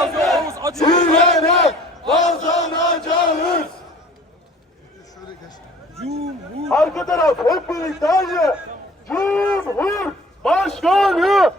yazıyoruz. Açın. Yürüyerek kazanacağız. Arka taraf hep birlikte aynı. Cumhurbaşkanı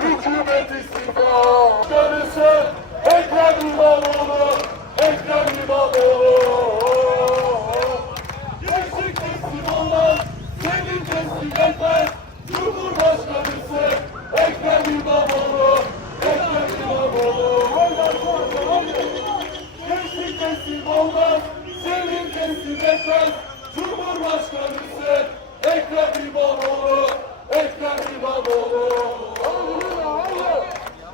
Hükümet istifa. Görürsün. Ekrem İmamoğlu. Ekrem İmamoğlu. Gençlik teslim olmaz. Senin teslim etmez. Cumhurbaşkanısı. Ekrem İmamoğlu. Ekrem İmamoğlu. Aynen korkma. Gençlik teslim olmaz. Senin teslim etmez. Cumhurbaşkanısı. Ekrem İmamoğlu. Ekrem İmamoğlu. Hayır, hayır.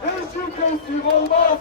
Gençlik teslim olmaz.